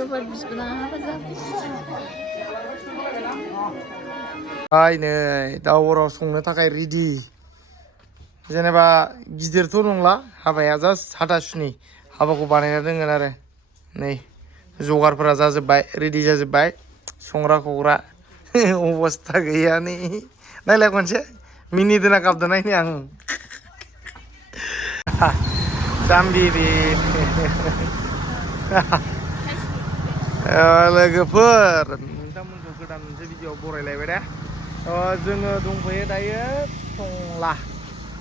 लोगोफोर बिसना हाबा जाबाय नै दाउ अराव संनो थाखाय रेडि जेनेबा गिदिरथ' नंला हाबाया जास्ट हाथासुनि हाबाखौ बानायना दोनगोन आरो नै जगारफोरा जाजोब्बाय रेडि जाजोब्बाय संग्रा खावग्रा अबस्था गैया नै नायलाय खनसे मिनिदोना गाबदों नायनो आं जाम्बि लोगोफोर नोंथांमोनखौ गोदान मोनसे भिडिअ बरायलायबाय दे जोङो दंफैयो दायो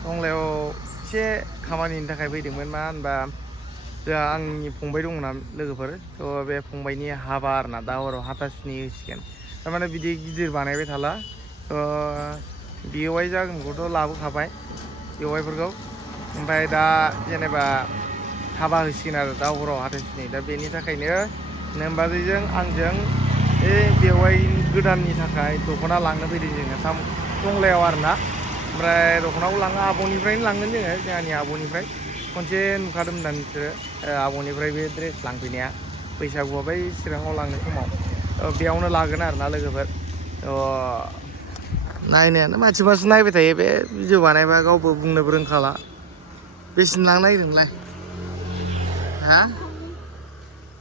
टंलायाव एसे खामानिनि थाखाय फैदोंमोन मा होनबा जोंहा आंनि फंबाय दंना लोगोफोर थ' बे फंबायनि हाबा आरोना दा हराव हाथासुनि होसिगोन थारमाने बिदि गिदिर बानायबाय थाला बेवाइ जागोनखौथ' लाबोखाबाय बेवाइफोरखौ ओमफ्राय दा जेनेबा हाबा होसिगोन आरो दा हराव हाथासुनि दा बेनि थाखायनो नोमबाजैजों आंजों बे बेवाइ गोदाननि थाखाय दख'ना लांनो फैदों जोङो टंलायाव आरोना ओमफ्राय दख'नाखौ लाङो आब'निफ्रायनो लांगोन जोंहानि आब'निफ्राय खनसे नुखादोंमोन दा नोंसोरो आब'निफ्राय बे ड्रेस लांफैनाया बैसागुआव बै चिराङाव लांनाय समाव बेयावनो लागोन आरोना लोगोफोर नायनायानो मानसिफ्रासो नायबाय थायो बे भिडिअ बानायबा गावबो बुंनोबो रोंखाला बेसेनो लांनो नागिरदोंलाय हा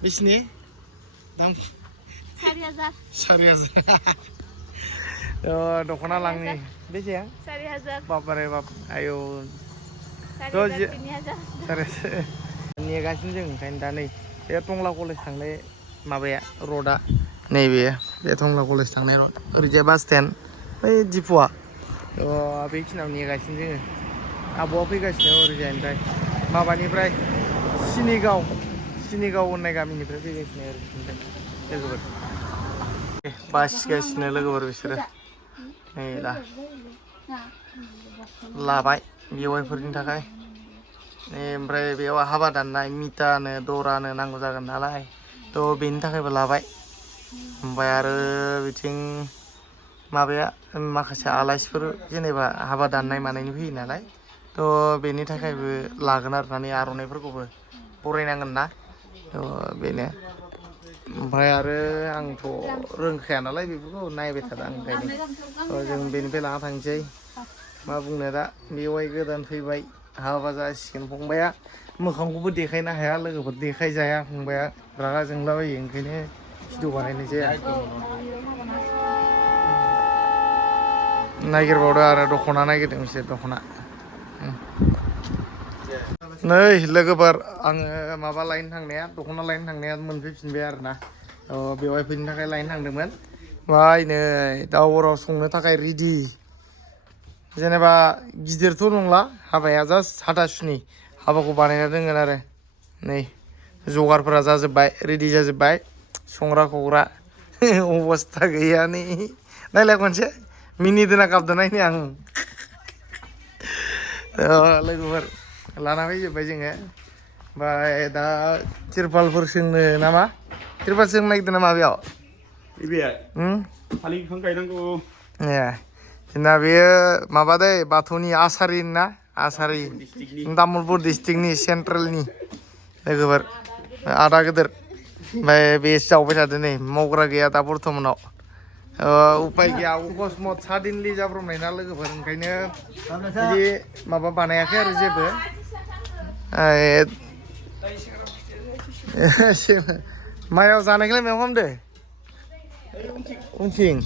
बेसेनि दाम 4,000 दख'ना लांनि बेसे 4,000 बाबारे बाप आयौ 3,000 नेगासिनो जों ओंखायनो दा नै बे टंला कलेज थांनाय माबाया रडआ नैबे बे टंला कलेज थांनाय रड ओरैजाय बास स्टेन्ड बै दिपुआ बेखिनियाव नेगासिनो जोङो आब'आ फैगासिनो ओरैजायनिफ्राय माबानिफ्राय सिनिगाव होननाय गामिनिफ्राय फैगासिनो ओरैनिफ्राय लोगोफोर बासिगासिनो लोगोफोर बिसोरो नै दा लाबाय बेवाइफोरनि थाखाय ओमफ्राय बेयाव हाबा दाननाय मिटानो दरानो नांगौ जागोन नालाय थ' बेनि थाखायबो लाबाय ओमफ्राय आरो बिथिं माबाया माखासे आलासिफोर जेनेबा हाबा दाननाय मानायनि फैयो नालाय थ' बेनि थाखायबो लागोन आरो ना आर'नाइफोरखौबो बरायनांगोन ना थ' बेनो ओमफ्राय आरो आंथ' रोंखाया नालाय बेफोरखौ नायबाय थादों आं ओंखायनो जों बेनिफ्राय लाना थांसै मा बुंनो दा बेवाइ गोदान फैबाय हाबा जासिगोन फंबाया मोखांखौबो देखायनो हाया लोगोफोर देखायजाया फंबाया रागा जोंलाबायो ओंखायनो भिडिअ बानायनाय जाया नागिरबावदो आरो दख'ना नागिरदों बिसोर दख'ना नै लोगोफोर आङो माबा लायनो थांनाया दख'ना लायनो थांनाया मोनफैफिनबाय आरोना बेवाइफोरनि थाखाय लायनो थांदोंमोन बाय नै दाउ अराव संनो थाखाय रेडि जेनेबा गिदिरथ' नंला हाबाया जास्ट हाथासुनि हाबाखौ बानायना दोनगोन आरो नै जगारफोरा जाजोब्बाय रेडि जाजोब्बाय संग्रा खावग्रा अबस्था गैया नै नायलाय खनसे मिनिदोना गाबदों नायनो आं लोगोफोर लाना फैजोब्बाय जोङो ओमफ्राय दा तिरपालफोर सोंनो नामा तिरपाल सोंनो नागिरदों नामा बेयाव थालिर बिफां गायनांगौ ए जोंना बेयो माबा दै बाथौनि आसारि ना आसारि तामुलपुर डिस्ट्रिक्टनि सेन्ट्रेलनि लोगोफोर आदा गिदिर ओमफ्राय बेसो जावबाय थादों नै मावग्रा गैया दा बर्थमानाव उपाय गैया अकस्मात साडेनलि जाब्रबनाय ना लोगोफोर ओंखायनो बिदि माबा बानायाखै आरो जेबो मायाव जानायखौलाय मायाव खालामदो उनथिं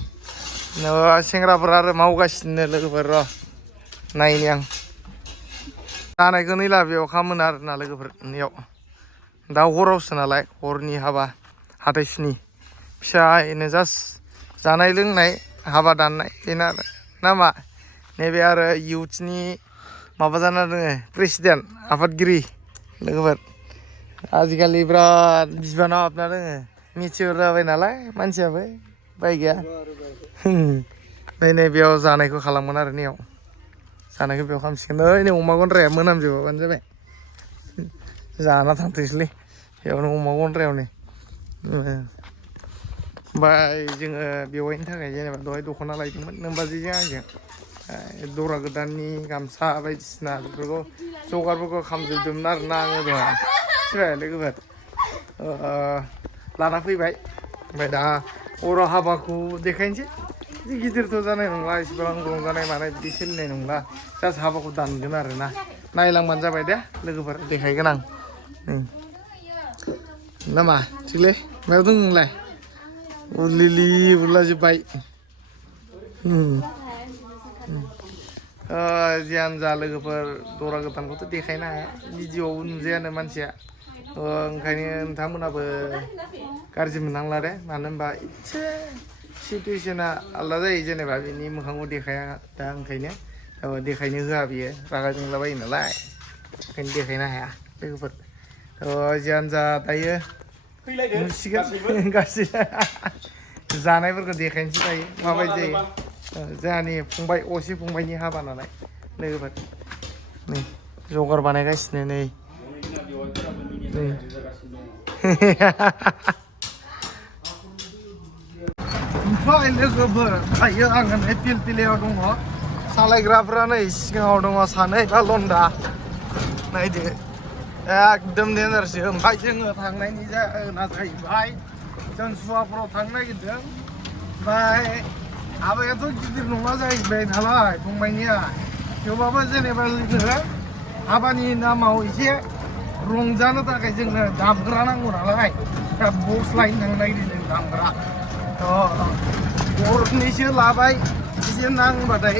सेंग्राफोर आरो मावगासिनो लोगोफोर र' नायनि आं जानायखौ नै लाबेयाव खामोन आरोना लोगोफोरनियाव दा हरावसो नालाय हरनि हाबा हाथासुनि फिसायैनो जास्ट जानाय लोंनाय हाबा दाननाय बेनो आरो ना मा नैबे आरो इयुथ्सनि माबा जाना दङ प्रेसिडेन्ट आफादगिरि लोगोफोर आजिखालि बिराद बिबानाव हाबना दङ मिथियर जाबाय नालाय मानसियाबो बाय गैया नै बेयाव जानायखौ खालामगोन आरो नैयाव जानायखौ बेयाव खालामसिगोन नै अमा गन्द्राया मोनामजोबाबानो जाबाय जाना थांथोंसैलै बेयावनो अमा गन्द्रायाव नै ओमफ्राय जोङो बेवाइनि थाखाय जेनेबा दहाय दख'ना लायदोंमोन नोमबाजैजों आंजों दरा गोदाननि गामसा बायदिसिना बेफोरखौ जगारफोरखौ खालामजोबदोंमोन आरोना आङो दहाय मिथिबाय लोगोफोर लाना फैबाय ओमफ्राय दा हराव हाबाखौ देखायनोसै गिदिरथ' जानाय नंला इसेबां रंजानाय मानाय बिदि सोलिनाय नंला जास्ट हाबाखौ दानगोन आरो ना नायलांबानो जाबाय दे लोगोफोर देखायगोन आं नामा थिगलै मायाव दं नोंलाय उरलिलि उरलाजोब्बाय जियानो जा लोगोफोर दरा गोदानखौथ' देखायनो हाया भिडिअआव नुजायानो मानसिया ओंखायनो नोंथांमोनाबो गाज्रि मोननांला दे मानो होनबा एसे सिटुवेसना आलादा जायो जेनेबा बिनि मोखांखौ देखाया दा ओंखायनो देखायनो होआ बियो रागा जोंलाबायो नालाय ओंखायनो देखायनो हाया लोगोफोर जियानो जा दायो नुसिगोन गासैबो जानायफोरखौ देखायनोसै दायो माबायदि जायो जोंहानि फंबाय असे फंबायनि हाबा नालाय लोगोफोर नै जगार बानायगासिनो नै ओमफ्राय लोगोफोर दायो आङो नै पिलपिलायाव दङ सालायग्राफ्रा नै सिगाङाव दङ सानै बा लन्डा नायदो एकदम डेन्जारसो ओमफ्राय जोङो थांनायनि जाहोना जाहैबाय जों सुवाफोराव थांनो नागिरदों ओमफ्राय हाबायाथ' गिदिर नङा जाहैबाय नालाय फंबायनिया थेवबाबो जेनेबा जोङो हाबानि नामाव एसे रंजानो थाखाय जोंनो दामग्रा नांगौ नालाय दा बक्स लायनो थांनो नागिरदों जों दामग्रा गरनैसो लाबाय एसे नांबाथाय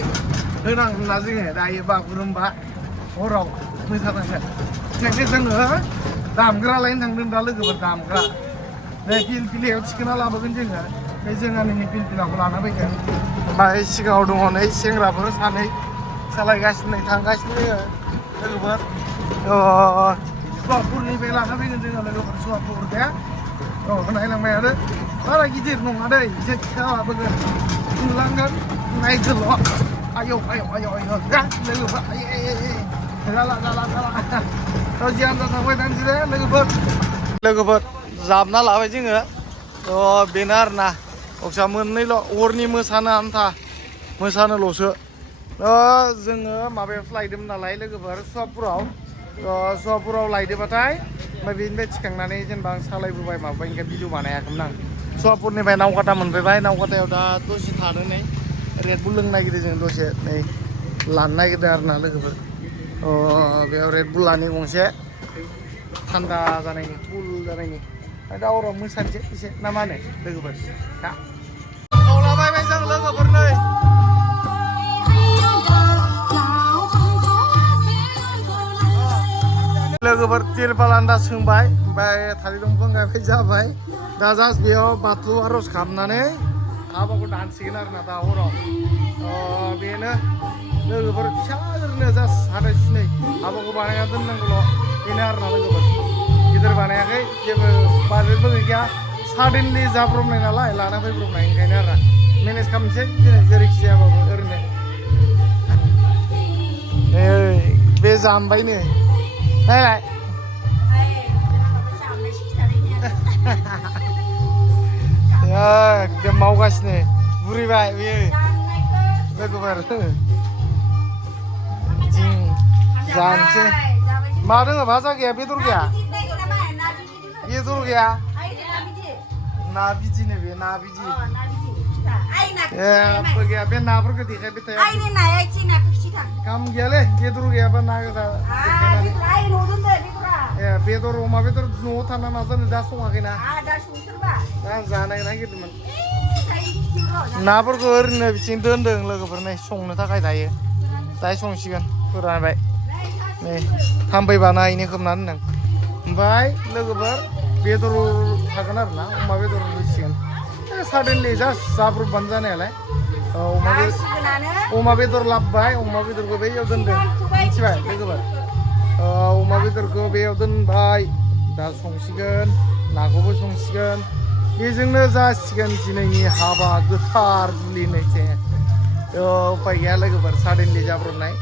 होनांगोन ना जोङो दायो बागुरुम्बा हराव मोसानांगोन ओंखायनो जोङो दामग्रा लायनो थांदों दा लोगोफोर दामग्रा बे पिलपिलायाव थिखोना लाबोगोन जोङो बे जोंहानि पिलपिलाखौ लाना फैगोन ओमफ्राय सिगाङाव दङ नै सेंग्राफोर सानै सालायगासिनो थांगासिनो लोगोफोर सुवापुरनिफ्राय लाना फैगोन जोङो लोगोफोर सुवापुर दे नायलांबाय आरो बारा गिदिर नङा दै एसे फिसा लाबोगोन नुलांगोन नायदोल' आयौ आयौ आयौ आयौ दा लोगोफोर जाला जाला जाला जियानो थांबाय थानोसै दे लोगोफोर जाबना लाबाय जोङो बेनो आरोना अक्सा मोननैल' हरनि मोसानो आन्था मोसानोल'सो जोङो माबायावसो लायदोंमोन नालाय लोगोफोर सुवापुराव लायदोबाथाय ओमफ्राय बेनिफ्राय थिखांनानै जेनेबा आं सालायबोबाय माबाबाय ओंखाय भिडिअ बानायाखैमोन आं सुवापुरनिफ्राय नावकाटा मोनफैबाय नावकाटायाव दा दसे थादों नै रेडबुल लोंनो नागिरदों जों दसे नै लानो नागिरदों आरोना लोगोफोर बेयाव रेडबुल लानि गंसे थान्दा जानायनि कुल जानायनि दा हराव मोसानोसै एसे ना मा होनो लोगोफोर दा खावलाबायबाय जों लोगोफोर नै लोगोफोर तिरपालान्दा सोंबाय ओमफ्राय थालिर दंफां गायबाय जाबाय दा जास्ट बेयाव बाथौ आर'ज खालामनानै हाबाखौ दानसिगोन आरोना दा हराव बेनो लोगोफोर फिसा ओरैनो जास्ट साराय सुनै हाबाखौ बानायना दोननांगौल' बेनो आरोना लोगोफोर गिदिर बानायाखै जेबो बाजेटबो गैया साडेनलि जाब्रबनाय नालाय लाना फैब्रबनाय ओंखायनो आरो मेनेज खालामनोसै जेरैखि जायाबाबो ओरैनो बे जामबायनो नायलाय एकदम मावगासिनो बुरैबाय बेयो लोगोफोर जानोसै मा दङ भाजा गैया बेदर गैया ना बिदिनो बे ना बिदि गैया बे नाफोरखौ देखायबाय थाया काम गैयालै बेदर गैयाबा ना गोजा बेदर अमा बेदर न'आव थाना मा जानो दा सङाखैना आं जानो नागिरदोंमोन नाफोरखौ ओरैनो बिथिं दोनदों लोगोफोर नै संनो थाखाय दायो संसिगोन फोरानबाय नै थांफैबा नायनो खोबनानै दोनदों ओमफ्राय लोगोफोर बेदर थागोन आरोना अमा बेदर होसिगोन साडेनलि जास्ट जाब्रबबानो जानायालाय अमा बेदर लाबोबाय अमा बेदरखौ बेयाव दोनदों मिथिबाय लोगोफोर अमा बेदरखौ बेयाव दोनबाय दा संसिगोन नाखौबो संसिगोन बेजोंनो जासिगोन दिनैनि हाबा गोथार जुलि होननायसे उपाय गैया लोगोफोर साडेनलि जाब्रबनाय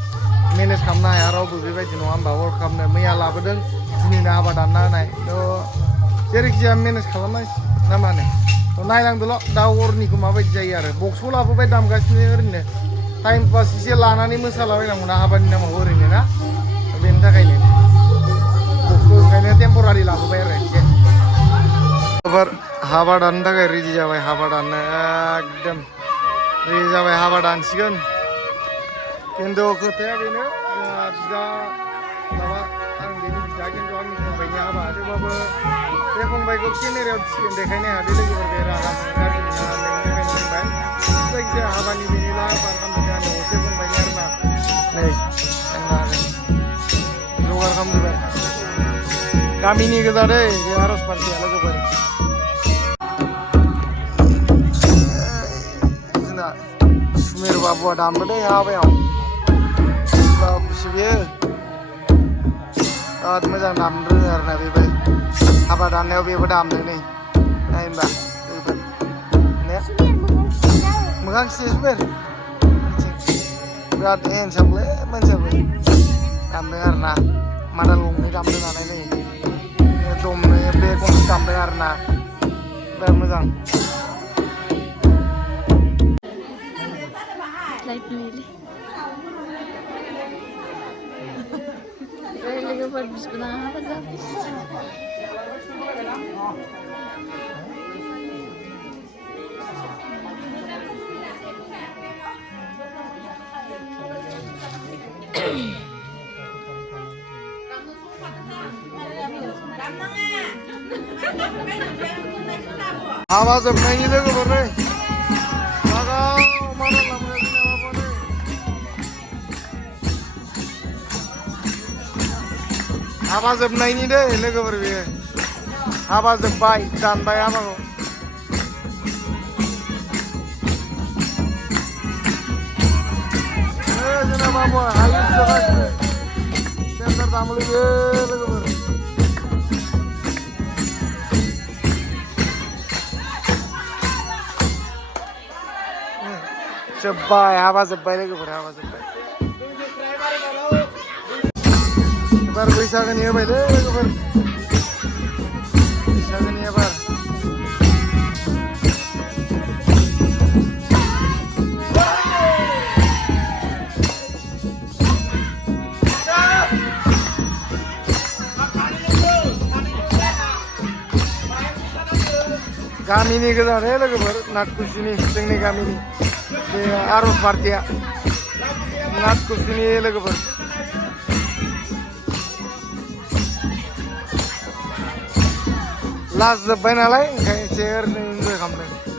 मेनेज खालामनो हाया रावबो बेबायदि नङा होमबा वर्क खालामनो मैया लाबोदों दिनैनो हाबा दानना होनाय जेरैखि जाया मेनेज खालामनांसिगोन ना मा होनो नायलांदोल' दा हरनिखौ माबायदि जायो आरो बक्सखौ लाबोबाय दामगासिनो ओरैनो टाइम पास एसे लानानै मोसालाबायनांगौ ना हाबानि नामाव ओरैनो ना बेनि थाखायनो बक्सखौ ओंखायनो टेम्परारि लाबोबाय आरो एसे एबार हाबा दाननो थाखाय रेडि जाबाय हाबा दाननो एकदम रेडि जाबाय हाबा दानसिगोन खिन्थु खोथाया बेनो जोंहा बिदा माबा आं बेनि बिदा खिन्थु आंनि फंबायनि हाबा थेवबाबो बे फंबायखौ केमेरायाव देखायनो हायाखै लोगोफोर बे रागा गाज्रि मोना बेनि थाखायनो बुंबाय जायखिजाया हाबानि बेनि लाहार फाहार खालामदों जोंहा न'आवसो फंबायनि आरोना नै जगार खालामजोबबाय गामिनि गोजा दै बे आर'ज पार्टिया लोगोफोर जोंना सुमेर बाबुआ दामो दै हाबायाव बाबुसो बेयो बिराद मोजां दामनो रोङो आरोना बेबो हाबा दाननायाव बेबो दामदों नै नाय होनबा बेबो ने मोखां खिथि सुमेर बिराद हेन्डसामलै मानसियाबो दामदों आरोना मादाल गंनै दामदों नालाय नै दमनो बे गंसे दामदों आरोना बिराद मोजां लोगोफोर बिसना हाबा जाबाय हाबा जोबनायनि लोगोफोर नै लागाव मारा लांगासिनो माबानो हाबा जोबनायनि दै लोगोफोर बेयो हाबा जोब्बाय दानबाय हाबाखौ जोंना बाबुआ हायो जागासिनो सेन्टार दामोलै बे लोगोफोर जोब्बाय हाबा जोब्बाय लोगोफोर हाबा जोब्बाय एबार बैसागोनि होबाय दे लोगोफोर बैसागोनि एबार गामिनि गोजा दे लोगोफोर नाथकुसिनि जोंनि गामिनि बे आर'ज पार्टिया नाथकुसिनि लोगोफोर लास्ट जोब्बाय नालाय ओंखायनो एसे ओरैनो इन्जय खालामदों